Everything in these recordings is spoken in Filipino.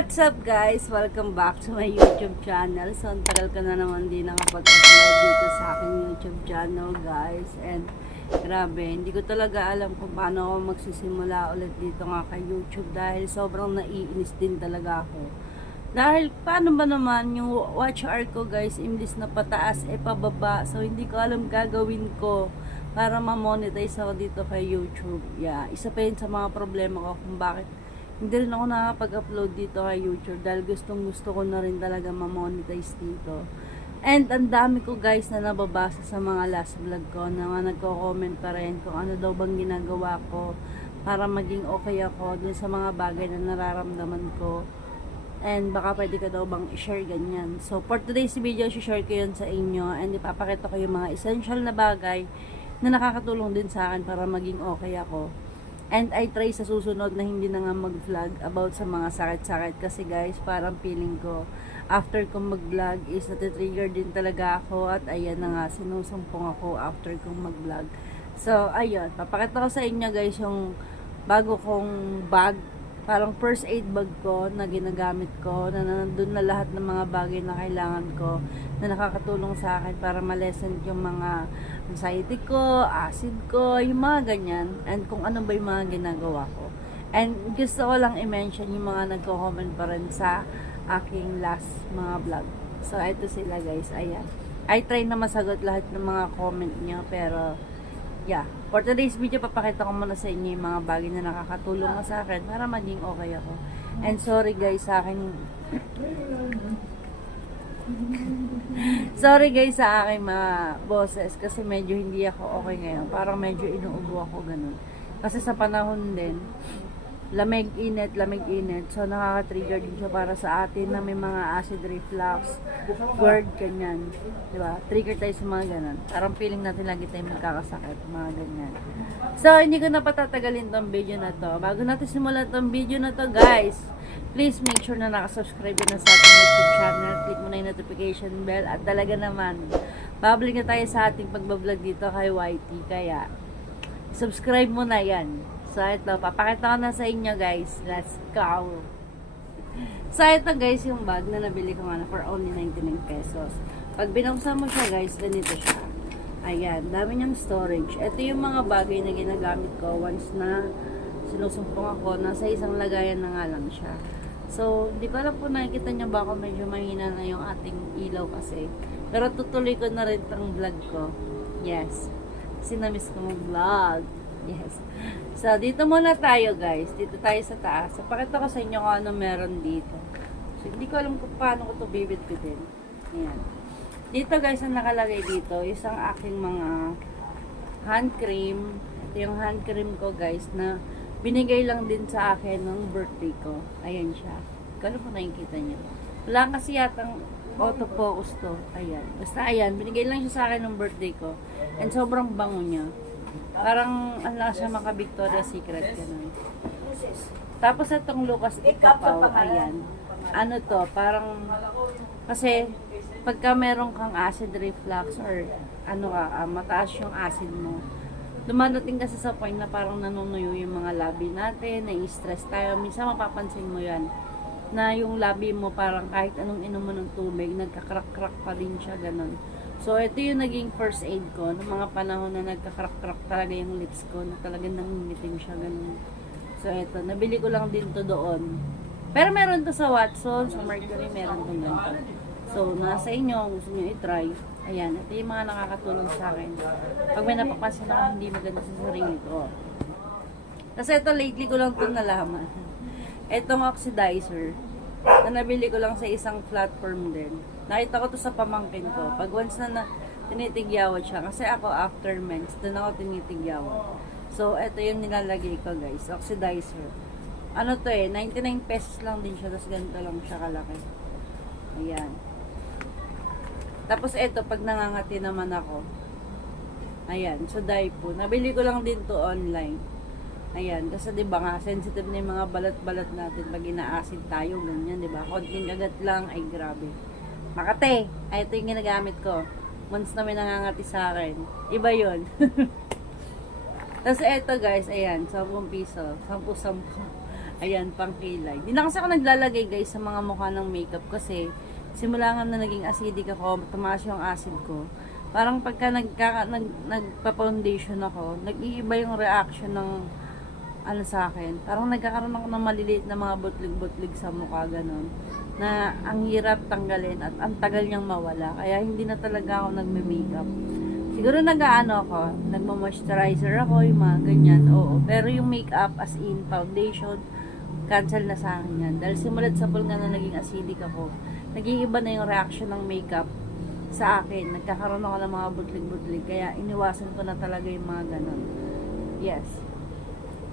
What's up guys? Welcome back to my YouTube channel. So, ang tagal ka na naman din nakapag-upload dito sa aking YouTube channel guys. And grabe, hindi ko talaga alam kung paano ako magsisimula ulit dito nga kay YouTube dahil sobrang naiinis din talaga ako. Dahil paano ba naman yung watch hour ko guys, imbis na pataas pababa. So, hindi ko alam gagawin ko para ma-monetize ako dito kay YouTube. Yeah, isa pa yun sa mga problema ko kung bakit hindi rin ako nakapag-upload dito kay YouTube dahil gustong gusto ko na rin talaga ma-monetize dito. And ang dami ko guys na nababasa sa mga last vlog ko na mga nagko-comment pa rin kung ano daw bang ginagawa ko para maging okay ako dun sa mga bagay na nararamdaman ko. And baka pwede ka daw bang i-share ganyan. So for today's video, i-share ko yun sa inyo and ipapakita ko yung mga essential na bagay na nakakatulong din sa akin para maging okay ako. And I try sa susunod na hindi na nga mag-vlog about sa mga sakit-sakit kasi guys, parang feeling ko after kong mag-vlog is natitrigger din talaga ako at ayan na nga, sinusumpong ako after kong mag-vlog. So, ayun, papakita ko sa inyo guys yung bago kong bag, parang first aid bag ko na ginagamit ko, na nandun na lahat ng mga bagay na kailangan ko na nakakatulong sa akin para ma-lessen yung mga anxiety ko, acid ko, yung mga ganyan, and kung ano ba yung mga ginagawa ko. And gusto ko lang i-mention yung mga nagko-comment pa rin sa aking last mga vlog. So, ito sila guys, ayan. I try na masagot lahat ng mga comment nyo, pero yeah, for today's video, papakita ko muna sa inyo yung mga bagay na nakakatulong sa akin para maging okay ako. And sorry guys sa akin, sorry guys sa aking mga boses kasi medyo hindi ako okay ngayon. Parang medyo inuubo ako ganun. Kasi sa panahon din, lamig-init. So, nakaka-trigger din siya para sa atin na may mga acid reflux, GERD, ganyan. Diba? Trigger tayo sa mga ganun. Parang feeling natin lagi tayo magkakasakit, mga ganyan. So, hindi ko na patatagalin tong video na to. Bago natin simulan tong video na to, guys, please make sure na nakasubscribe na sa ating YouTube channel. Click mo na yung notification bell. At talaga naman, babalik na tayo sa ating pagbablog dito kay YT. Kaya, subscribe mo na yan. So, ito, papakita ko na sa inyo guys. Let's go! So, ito guys, yung bag na nabili ko nga for only 99 pesos. Pag binuksan mo siya guys, ganito siya. Ayan, dami niyang storage. Ito yung mga bagay na ginagamit ko once na sinusumpong ako. Nasa isang lagayan na nga lang siya. So, hindi ko alam kung nakikita niyo ba ako medyo mahina na yung ating ilaw kasi. Pero tutuloy ko na rin itong vlog ko. Yes. Kasi na-miss ko mag-vlog. Yes. So, dito muna tayo guys. Dito tayo sa taas. So, pakita ko sa inyo kung ano meron dito. So, hindi ko alam kung paano ko ito bibit-bitin. Ayan. Dito guys, ang nakalagay dito, isang aking mga hand cream. Ito yung hand cream ko guys na binigay lang din sa akin ng birthday ko. Ayan siya. Kano po nakikita niyo? Wala kasi yatang autofocus to. Ayan. Basta ayan, binigay lang siya sa akin ng birthday ko. And sobrang bango niya. Parang, ano lang siya, maka Victoria's Secret, ganun. Tapos, itong Lucas Ikapaw, ayan. Ano to, parang, kasi, pagka meron kang acid reflux, or, ano ka, mataas yung acid mo, dumadating kasi sa point na parang nanunuyo yung mga labi natin, na-stress tayo. Minsan, mapapansin mo yan, na yung labi mo, parang kahit anong inom mo ng tubig, nagkakrak-krak pa rin siya, ganun. So, ito yung naging first aid ko ng mga panahon na nagkakrak-krak talaga yung lips ko, na talagang nangingitim siya, ganun. So, ito, nabili ko lang din to doon. Pero meron to sa Watson, sa Mercury, meron to ganito. So, nasa inyo, gusto nyo i-try. Ayan, ito yung mga nakakatulong sa akin. Pag may napapansin ako hindi maganda sa sarili ko. Kasi ito, lately ko lang ito nalaman. Itong oxidizer, na nabili ko lang sa isang platform din. Nakita ko to sa pamangkin ko. Pag once na tinitigyawat siya, kasi ako after mens, doon ako tinitigyawat. So, ito yung nilalagay ko guys, oxidizer. Ano to 99 pesos lang din siya, tapos ganito lang siya kalaki. Ayan. Tapos ito, pag nangangati naman ako, ayan, so Daipo. Nabili ko lang din to online. Ayan, kasi diba nga, sensitive na yung mga balat-balat natin pag ina-acid tayo, ganyan, diba? Konting kagat lang, ay grabe. Makate, ay ito yung ginagamit ko. Once na may nangangati sa akin. Iba yun. Tapos ito guys, ayan, 10 piso. 10-10. Ayan, pang kilay. Di na kasi ako naglalagay guys sa mga mukha ng makeup kasi simula nga na naging acidic ako, tumaas yung acid ko. Parang pagka nagpa-foundation ako, nag-iiba yung reaction ng ano sa akin. Parang nagkakaroon ako ng maliliit na mga butlig-butlig sa mukha, ganun. Na ang hirap tanggalin at ang tagal niyang mawala. Kaya hindi na talaga ako nagme-makeup. Siguro nag-ano ako, nagma-moisturizer ako, yung mga ganyan, oo. Pero yung makeup as in foundation, cancel na sa akin yan. Dahil simulat sa pool nga na naging acidic ako, naging iba na yung reaction ng makeup sa akin. Nagkakaroon ako ng mga butlig-butlig. Kaya iniwasan ko na talaga yung mga ganon. Yes.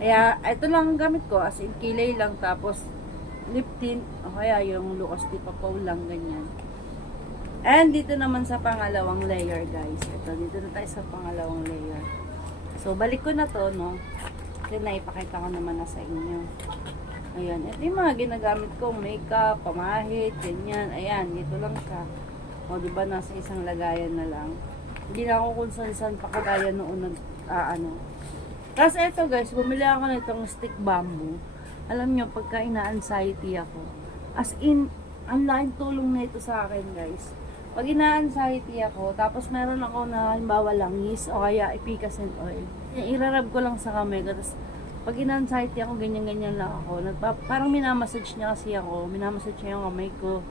Kaya ito lang ang gamit ko. As in kilay lang. Tapos lip tint. O kaya yung Lucas Di Papaw lang. Ganyan. And dito naman sa pangalawang layer guys. Ito. Dito na tayo sa pangalawang layer. So balik ko na to no. Kasi naipakita ko naman na sa inyo. Ayan, ito yung mga ginagamit kong makeup, pamahid, ganyan. Ayan, dito lang siya. O, diba, nasa isang lagayan na lang. Hindi na ako kung saan pa kagaya noon ano. Tapos ito guys, bumili ako nitong stick bamboo. Alam nyo, pagka ina-anxiety ako. As in, ang laking tulong na ito sa akin guys. Pag ina-anxiety ako, tapos meron ako na halimbawa langis o kaya epicacent oil. Irarab ko lang sa kamay ko. Tapos, pag ina-anxiety ako, ganyan-ganyan lang ako. Parang minamassage niya kasi ako. Minamassage niya yung kamay ko.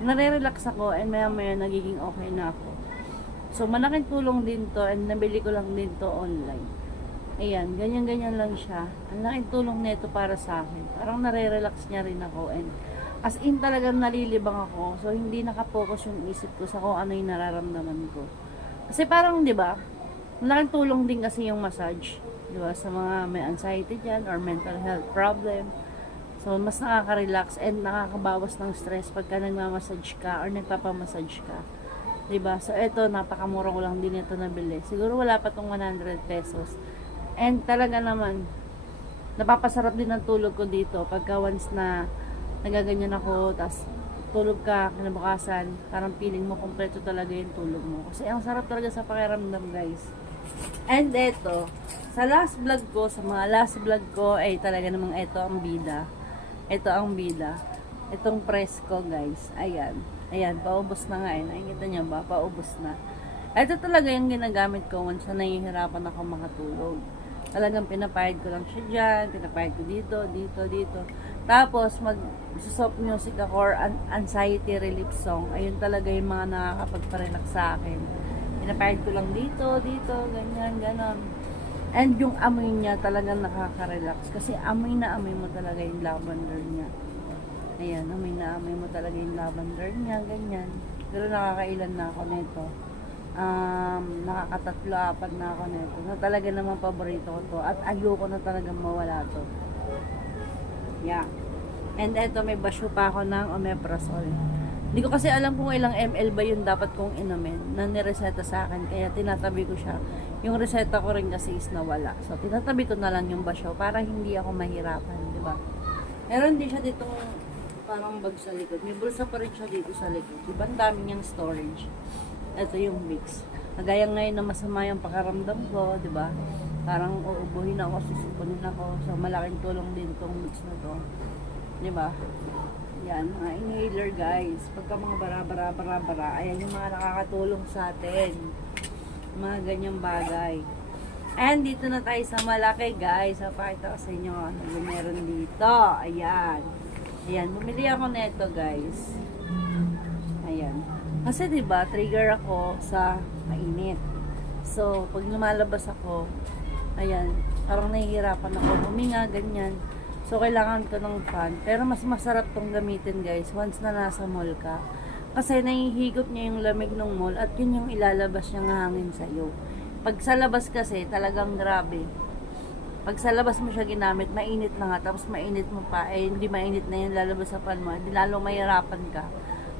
Nare-relax ako and maya-maya nagiging okay na ako. So, malaking tulong din to and nabili ko lang din to online. Ayan, ganyan-ganyan lang siya. Ang laking tulong nito para sa akin. Parang nare-relax niya rin ako and as in talagang nalilibang ako. So, hindi nakapokus yung isip ko sa kung ano yung nararamdaman ko. Kasi parang, di ba, malaking tulong din kasi yung massage. Diba? Sa mga may anxiety dyan or mental health problem. So, mas nakaka-relax and nakakabawas ng stress pagka nagmamassage ka or nagpapamassage ka. Diba? So, eto, napakamura ko lang din ito nabili. Siguro wala pa tong 100 pesos. And talaga naman, napapasarap din ang tulog ko dito pagka once na nagaganyan ako, tas tulog ka, kinabukasan, parang feeling mo kompleto talaga yung tulog mo. Kasi ang sarap talaga sa pakiramdam guys. And eto, sa last vlog ko, sa mga last vlog ko, ay talaga namang ito ang bida. Ito ang bida. Itong press ko, guys. Ayan. Ayan, paubos na nga eh. Nakikita niyo ba? Paubos na. Ito talaga yung ginagamit ko once na nahihirapan ako makatulog. Talagang pinapahid ko lang siya dyan. Pinapahid ko dito, dito, dito. Tapos, mag-soft music ako or anxiety relief song. Ayun talaga yung mga nakakapagparelax sa akin. Pinapahid ko lang dito, dito, ganyan, ganon. And yung amoy niya talagang nakaka-relax. Kasi amoy na amoy mo talaga yung lavender niya. Ayan, amoy na amoy mo talaga yung lavender niya, ganyan. Pero nakakailan na ako nito. Nakakatatlo, apat na ako nito. So, talaga naman paborito ko to. At ayoko na talagang mawala to. Yeah. And eto, may basyo pa ako ng omeprazole. Hindi ko kasi alam kung ilang ml ba yun dapat kong inumin na nireseta sa akin. Kaya tinatabi ko siya. Yung reseta ko rin kasi is nawala. So, tinatabi ko na lang yung basyo para hindi ako mahirapan. Diba? Meron din siya ditong parang bag sa likod. May bulsa pa rin siya dito sa likod. Diba? Ang dami niyang storage. Ito yung mix. Nagaya ngayon na masama yung pakaramdam ko. Diba? Parang uubuhin ako, susupunin ako. So, malaking tulong din tong mix na to. Diba? Yan, mga inhaler guys. Pagka mga bara, ayan yung mga nakakatulong sa atin. Mga ganyang bagay. And dito na tayo sa malaki guys. Papakita ko sa inyo ano yung meron dito. Ayan. Ayan, bumili ako nito guys. Ayan. Kasi diba, trigger ako sa mainit. So, pag lumalabas ako, ayan, parang nahihirapan ako huminga, ganyan. So, kailangan ko ng fan. Pero mas masarap tong gamitin guys once na nasa mall ka. Kasi nahihigop niya yung lamig ng mall at yun yung ilalabas niyang hangin sa'yo. Pag sa labas kasi, talagang grabe. Pag sa labas mo siya ginamit, mainit na nga. Tapos mainit mo pa, eh hindi mainit na yun lalabas sa pan mo. Hindi lalo mahirapan ka.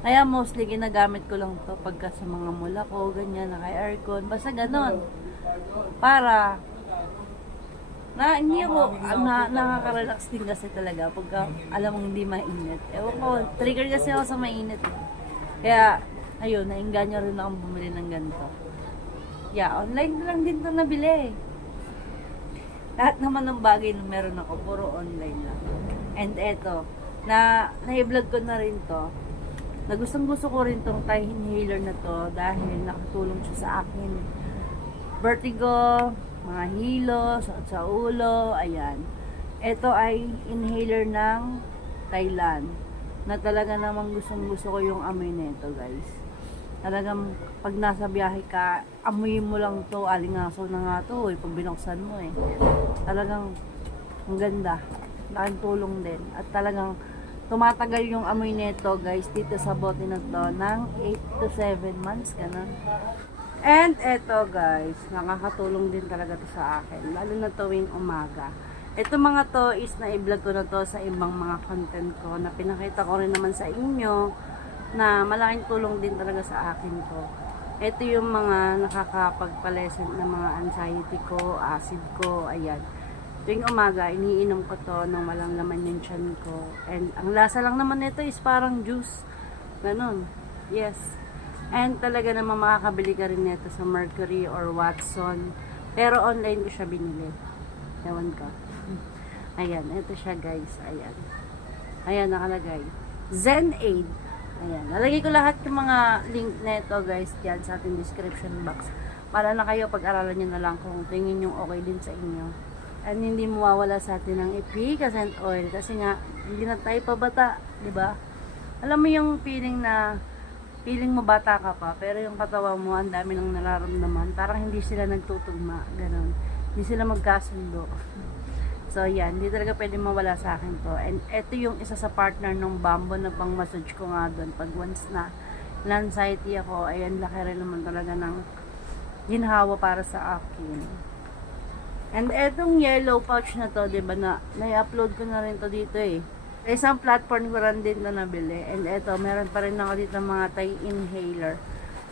Kaya mostly ginagamit ko lang to pagka sa mga mall ako, ganyan, naka-aircon. Basta ganon. Para hindi ako, nakaka-relax din kasi talaga pagka alam mong hindi mainit. Ewan ko, trigger kasi ako sa mainit. Kaya, ayun, nainganyo rin akong bumili ng ganito. Yeah, online lang din to nabili. Lahat naman ng bagay na meron ako, puro online lang. And eto, na-vlog ko na rin to. Na gusto ko rin tong Thai inhaler na to dahil nakatulong siya sa akin. Vertigo, mga hilo, sakit sa ulo, ayan. Ito ay inhaler ng Thailand na talaga namang gusto ko yung amoy nito, guys. Talagang pag nasa biyahe ka, amoy mo lang to, alingaso na nga to, pag binuksan mo Talagang ang ganda. Laking tulong din. At talagang tumatagal yung amoy nito, guys, dito sa bote na to ng 8 to 7 months, ganun. And eto, guys, nakakatulong din talaga to sa akin, lalo na tuwing umaga. Ito mga to is na-vlog ko na to sa ibang mga content ko na pinakita ko rin naman sa inyo na malaking tulong din talaga sa akin to. Ito yung mga nakakapagpalescent na mga anxiety ko, acid ko, ayan. Tuwing umaga, iniinom ko to nang walang laman yung tiyan ko. And ang lasa lang naman nito is parang juice. Ganon. Yes. And talaga naman makakabili ka rin nito sa Mercury or Watson. Pero online ko siya binili. Ewan ko. Ayan, ito siya, guys. Ayan. Ayan, nakalagay. Zen Aid. Ayan. Lalagay ko lahat yung mga link nito, guys, dyan sa ating description box. Para na kayo pag-aralan nyo na lang kung tingin yung okay din sa inyo. And hindi mawawala sa atin ng efficacent oil. Kasi nga, hindi na tayo pabata. Diba? Alam mo yung feeling mo bata ka pa, pero yung katawan mo, ang dami ng nararamdaman. Parang hindi sila nagtutugma. Ganon. Hindi sila magkasundo. So, yan. Hindi talaga pwede mawala sa akin to. And ito yung isa sa partner ng Bambo na pang massage ko nga doon. Pag once na anxiety ako, ayan, laki rin naman talaga ng ginhawa para sa akin. And etong yellow pouch na to, diba, na-upload ko na rin to dito Sa isang platform ko rin din na nabili. And eto, meron pa rin ako dito mga Thai inhaler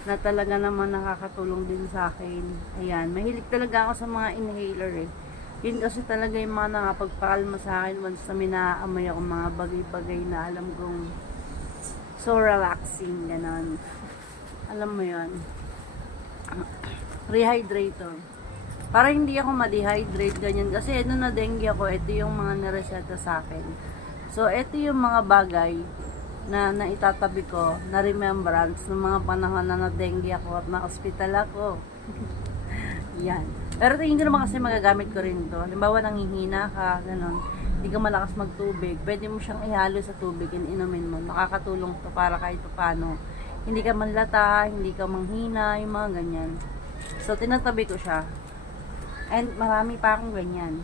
na talaga naman nakakatulong din sa akin. Ayan, mahilig talaga ako sa mga inhaler Yun kasi talaga yung mga nakapagpakalma sa akin once na minaamoy ako mga bagay-bagay na alam kong so relaxing, ganon. Alam mo yun. Rehydrator. Para hindi ako ma-dehydrate, ganyan. Kasi na dengue ako, ito yung mga nareseta sa akin. So, ito yung mga bagay na naitatabi ko, na remembrance ng mga panahon na dengue ako at na-hospital ako. Yan. Pero tingin ko naman kasi magagamit ko rin to. Halimbawa, nanghihina ka, gano'n. Hindi ka malakas magtubig. Pwede mo siyang ihalo sa tubig and inumin mo. Nakakatulong to para kahit paano. Hindi ka manlata, hindi ka manghina, yung mga ganyan. So, tinatabi ko siya. And marami pa akong ganyan.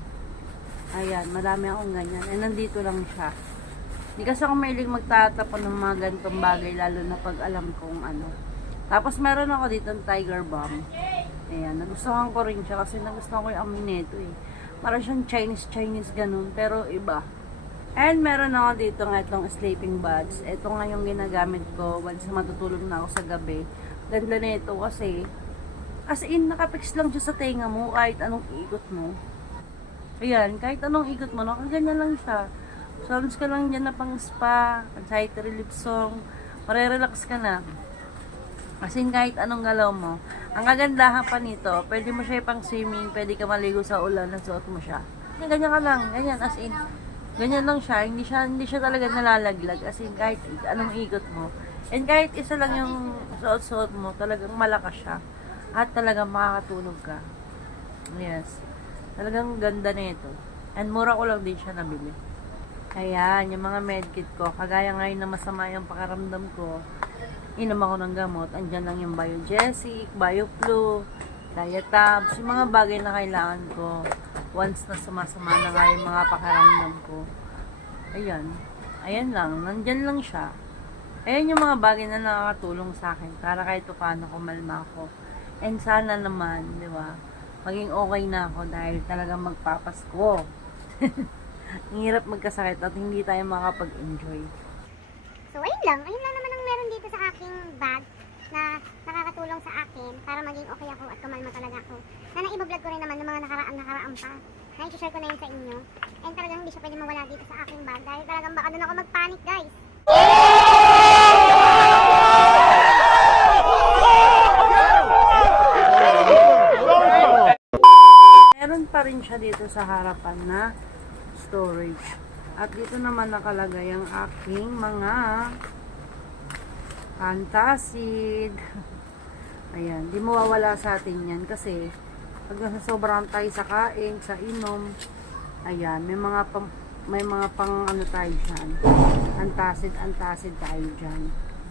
Ayan, marami akong ganyan. And nandito lang siya. Hindi kasi ako mahilig magtatapon ng mga ganitong bagay, lalo na pag alam kong ano. Tapos meron ako dito ng Tiger Balm. Ayan, nagustuhan ko rin siya kasi nagustuhan ko yung amoy nito Parang siyang Chinese ganun, pero iba. And meron ako dito ng itong sleeping bags. Ito nga yung ginagamit ko once matutulog na ako sa gabi. Ganda na ito kasi as in, nakapix lang siya sa tenga mo kahit anong ikot mo. Ayan, kahit anong ikot mo, nakaganyan lang siya. Songs ka lang dyan na pang spa, anxiety relief song, marerelax ka na. As in, kahit anong galaw mo. Ang kagandahan pa nito, pwede mo siya pang swimming, pwede ka maligo sa ulan, nasuot mo siya. Ganyan ka lang, ganyan, as in, ganyan lang siya, hindi siya talaga nalalaglag, as in, kahit anong ikot mo. And kahit isa lang yung suot-suot mo, talagang malakas siya. At talagang makakatulog ka. Yes. Talagang ganda nito. And mura ko lang din siya nabili. Ayan, yung mga medkit ko. Kagaya ngayon na masama yung pakaramdam ko, inom ako ng gamot. Andyan lang yung Biogesic, Bioflu, Diatabs, yung mga bagay na kailangan ko. Once na sumasama na nga yung mga pakaramdam ko. Ayan. Ayan lang. Nandyan lang siya. Ayan yung mga bagay na nakakatulong sa akin para kahit paano kumalma ako. And sana naman, di ba, maging okay na ako dahil talagang magpapasko. Ang hirap magkasakit at hindi tayo makapag-enjoy. So, ayun lang naman ang meron dito sa aking bag na nakakatulong sa akin para maging okay ako at kumalma talaga ako. Na naibablog ko rin naman ng mga nakaraan pa. Na-share ko na yun sa inyo. And talagang hindi siya pwede mawala dito sa aking bag dahil talagang baka doon ako mag-panic, guys. Meron pa rin siya dito sa harapan na storage. At dito naman nakalagay ang aking mga antacid. Ayan, di mawawala sa atin yan kasi pag nasasobrahan tayo sa kain, sa inom, ayan, may mga pang ano tayo dyan. Antacid tayo dyan.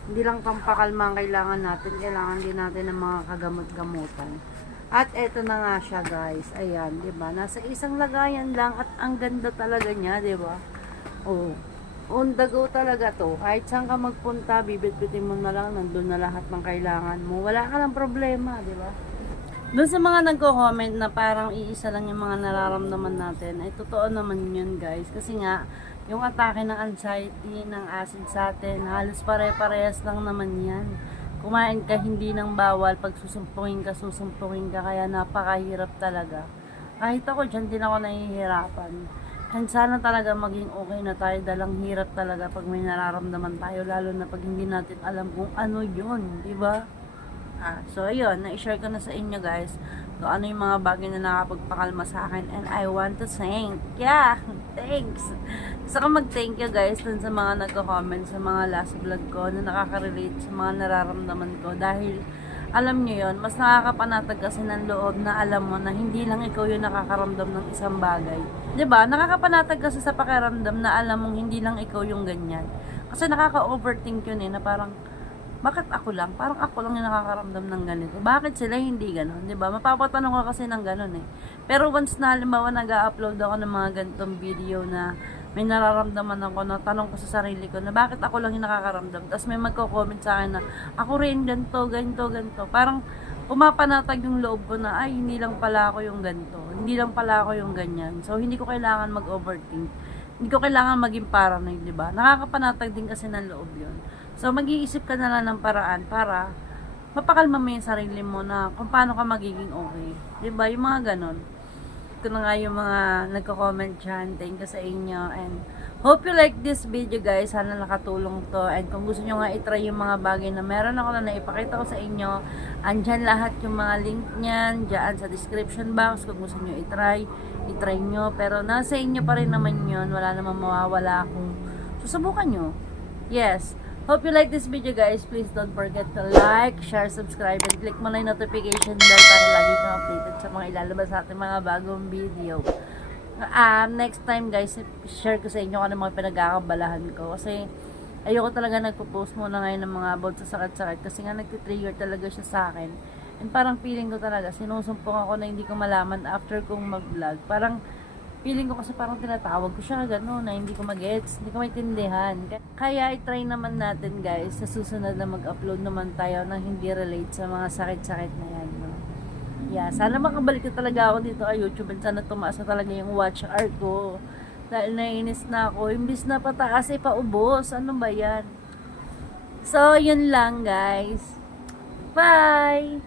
Hindi lang pampakalma ang kailangan natin, kailangan din natin ng mga kagamot-gamutan. At eto na nga siya guys, ayan, di ba? Nasa isang lagayan lang at ang ganda talaga niya, di ba? Oh, on the go talaga to. Kahit saan ka magpunta, bibit-bitin mo na lang, nandun na lahat ng kailangan mo. Wala ka lang problema, di ba? Doon sa mga nagko-comment na parang iisa lang yung mga nararamdaman natin, ay totoo naman yun guys. Kasi nga, yung atake ng anxiety, ng acid sa atin, halos pare-parehas lang naman yan. Kumain ka hindi ng bawal, pag susumpungin ka, kaya napakahirap talaga. Kahit ako dyan din ako nahihirapan. And sana talaga maging okay na tayo, dalang hirap talaga pag may nararamdaman tayo, lalo na pag hindi natin alam kung ano yun, di ba? So ayun, na-share ko na sa inyo guys kung ano yung mga bagay na nakapagpakalma sa akin, and I want to thank, thanks. Gusto ko mag-thank you guys dun sa mga nagko-comment sa mga last vlog ko na nakaka-relate sa mga nararamdaman ko, dahil alam nyo yun, mas nakakapanatag kasi ng loob na alam mo na hindi lang ikaw yung nakakaramdam ng isang bagay. 'Di ba? Nakakapanatag kasi sa pakiramdam na alam mong hindi lang ikaw yung ganyan. Kasi nakaka-overthink yun na parang, bakit ako lang? Parang ako lang yung nakakaramdam ng ganito. Bakit sila hindi ganon? 'Di ba? Mapapatanong ka kasi ng ganon Pero once na halimbawa nag-upload ako ng mga ganitong video na may nararamdaman ako, na tanong ko sa sarili ko na bakit ako lang yung nakakaramdam. Tapos may magko-comment sa akin na ako rin ganito. Parang pumapanatag yung loob ko na ay hindi lang pala ako yung ganito. Hindi lang pala ako yung ganyan. So hindi ko kailangan mag-overthink. Hindi ko kailangan maging paranoid, 'di ba? Nakakapanatag din kasi ng loob 'yon. So mag-iisip ka na lang ng paraan para mapakalma mo yung sarili mo na kung paano ka magiging okay. 'Di ba? Yung mga ganon. Ito na nga yung mga nagko-comment dyan. Thank you sa inyo. And hope you like this video guys. Sana nakatulong to. And kung gusto nyo nga itry yung mga bagay na meron ako na naipakita ko sa inyo, andyan lahat yung mga link nyan. Dyan sa description box. Kung gusto nyo itry nyo. Pero nasa inyo pa rin naman yun. Wala namang mawawala kung susubukan nyo. Yes. Hope you like this video guys. Please don't forget to like, share, subscribe, and click mo na yung notification bell para lagi kang updated sa mga ilalabas sa ating mga bagong video. Next time guys, share ko sa inyo kung ano mga pinagkakabalahan ko. Kasi ayoko talaga nagpo-post muna ngayon ng mga about sa sakit-sakit. Kasi nga nagtitrigger talaga siya sa akin. And parang feeling ko talaga, sinusumpong ako na hindi ko malaman after kong mag-vlog. Parang feeling ko kasi parang tinatawag ko siya gano'n na hindi ko mag-gets, hindi ko maintindihan. Kaya i-try naman natin guys sa susunod na mag-upload naman tayo na hindi relate sa mga sakit-sakit na yan. No? Yeah, sana makabalik na talaga ako dito sa YouTube at sana tumaas na talaga yung watch hour ko. Dahil naiinis na ako, imbis na pataas ay paubos. Ano ba yan? So, yun lang guys. Bye!